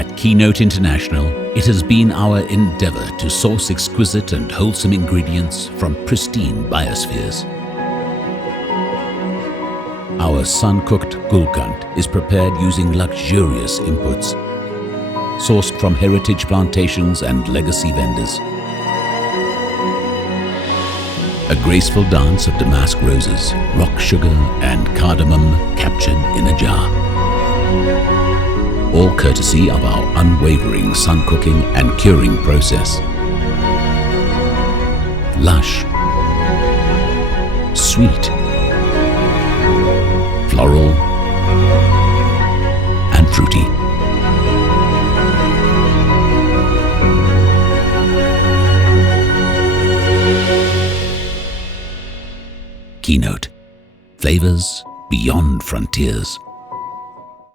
At KEYNOTE International, it has been our endeavor to source exquisite and wholesome ingredients from pristine biospheres. Our sun-cooked Gulkand is prepared using luxurious inputs, sourced from heritage plantations and legacy vendors. A graceful dance of damask roses, rock sugar and cardamom captured in a jar. All courtesy of our unwavering sun cooking and curing process. Lush, sweet, floral and fruity. KEYNOTE. Flavors beyond frontiers.